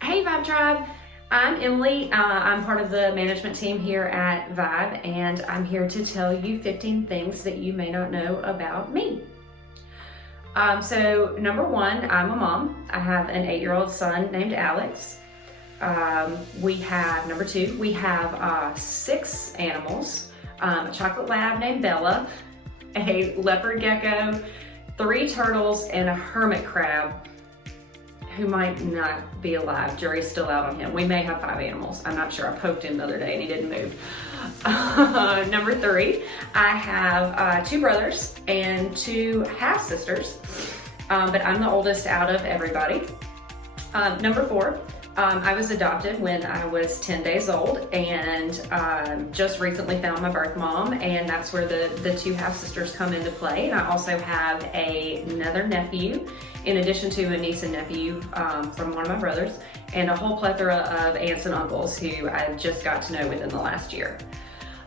Hey Vibe Tribe, I'm Emily. I'm part of the management team here at Vibe, and I'm here to tell you 15 things that you may not know about me. So number one, I'm a mom. I have an 8-year-old son named Alex. Number two, we have 6 animals, a chocolate lab named Bella, a leopard gecko, 3 turtles, and a hermit crab who might not be alive. Jury's still out on him. We may have 5 animals. I'm not sure. I poked him the other day and he didn't move. Number 3, I have 2 brothers and 2 half-sisters, but I'm the oldest out of everybody. Number 4, I was adopted when I was 10 days old and just recently found my birth mom, and that's where the 2 half-sisters come into play. And I also have another nephew, in addition to a niece and nephew from one of my brothers, and a whole plethora of aunts and uncles who I just got to know within the last year.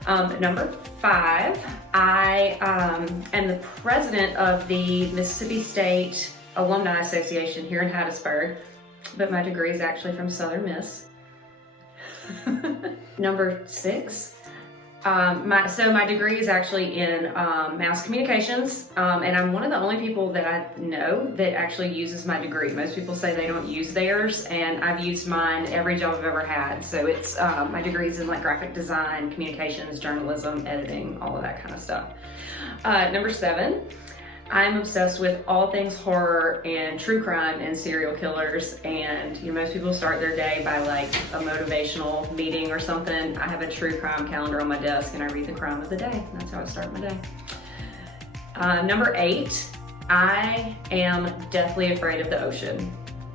Number 5, I am the president of the Mississippi State Alumni Association here in Hattiesburg, but my degree is actually from Southern Miss. Number 6, my degree is actually in mass communications, and I'm one of the only people that I know that actually uses my degree. Most people say they don't use theirs, and I've used mine every job I've ever had. So it's my degree is in like graphic design, communications, journalism, editing, all of that kind of stuff. Number 7, I'm obsessed with all things horror and true crime and serial killers. And most people start their day by like a motivational meeting or something. I have a true crime calendar on my desk and I read the crime of the day. That's how I start my day. Number 8, I am deathly afraid of the ocean.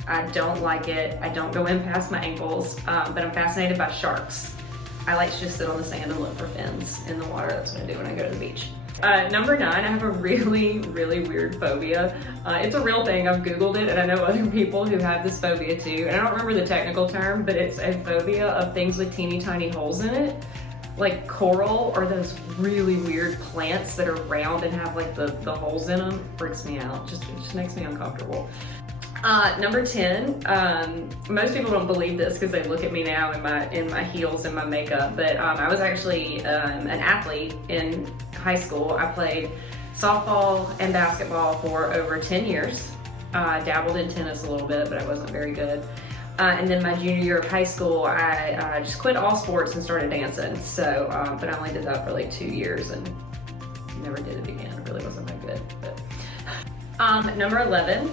I don't like it. I don't go in past my ankles, but I'm fascinated by sharks. I like to just sit on the sand and look for fins in the water. That's what I do when I go to the beach. Number 9, I have a really weird phobia. It's a real thing. I've Googled it and I know other people who have this phobia too. And I don't remember the technical term, but it's a phobia of things with teeny tiny holes in it. Like coral or those really weird plants that are round and have like the holes in them. Freaks me out. It just makes me uncomfortable. Number 10, most people don't believe this because they look at me now in my heels and my makeup, but I was actually an athlete in high school. I played softball and basketball for over 10 years. Dabbled in tennis a little bit, but I wasn't very good. And then my junior year of high school, I just quit all sports and started dancing. So, but I only did that for like 2 years and never did it again. It really wasn't that good. But number 11.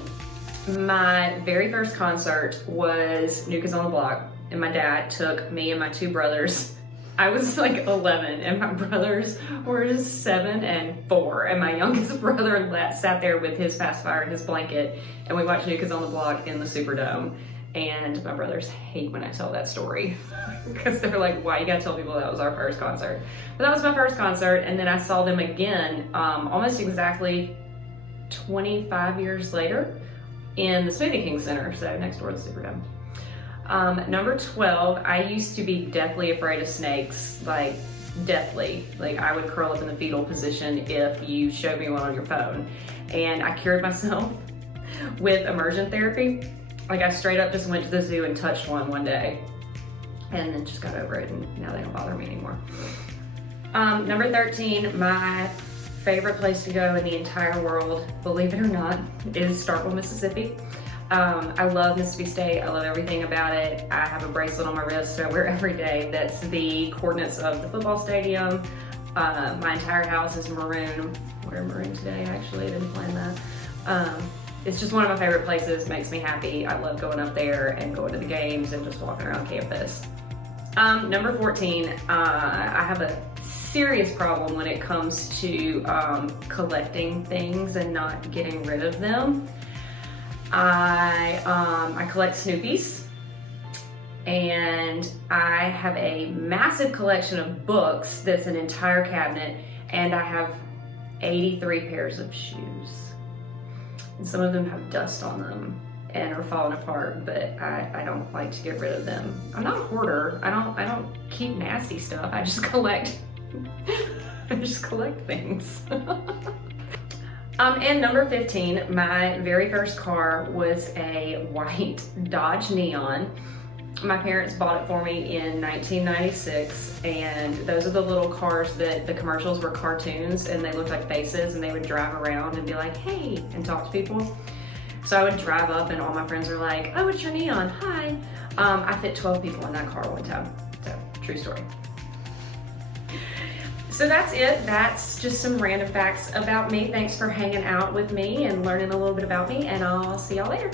My very first concert was New Kids on the Block, and my dad took me and my 2 brothers. I was like 11, and my brothers were 7 and 4, and my youngest brother sat there with his pacifier and his blanket, and we watched New Kids on the Block in the Superdome. And my brothers hate when I tell that story because they're like, why you gotta tell people that was our first concert? But that was my first concert, and then I saw them again almost exactly 25 years later in the Smoothie King Center, so next door to the Superdome. Number 12, I used to be deathly afraid of snakes, like deathly. Like I would curl up in the fetal position if you showed me one on your phone. And I cured myself with immersion therapy. Like I straight up just went to the zoo and touched one day and then just got over it, and now they don't bother me anymore. Number 13, my favorite place to go in the entire world, believe it or not, is Starkville, Mississippi. I love Mississippi State. I love everything about it. I have a bracelet on my wrist that I wear every day that's the coordinates of the football stadium. My entire house is maroon. We're maroon today, actually. I didn't plan that. It's just one of my favorite places. Makes me happy. I love going up there and going to the games and just walking around campus. Number 14, I have a serious problem when it comes to collecting things and not getting rid of them. I collect Snoopies, and I have a massive collection of books that's an entire cabinet, and I have 83 pairs of shoes. And some of them have dust on them and are falling apart, but I don't like to get rid of them. I'm not a hoarder. I don't keep nasty stuff. I just collect I just collect things. And number 15, my very first car was a white Dodge Neon. My parents bought it for me in 1996, and those are the little cars that the commercials were cartoons and they looked like faces, and they would drive around and be like, hey, and talk to people. So I would drive up and all my friends are like, oh, it's your Neon, hi. I fit 12 people in that car one time, so true story. So that's it. That's just some random facts about me. Thanks for hanging out with me and learning a little bit about me, and I'll see y'all later.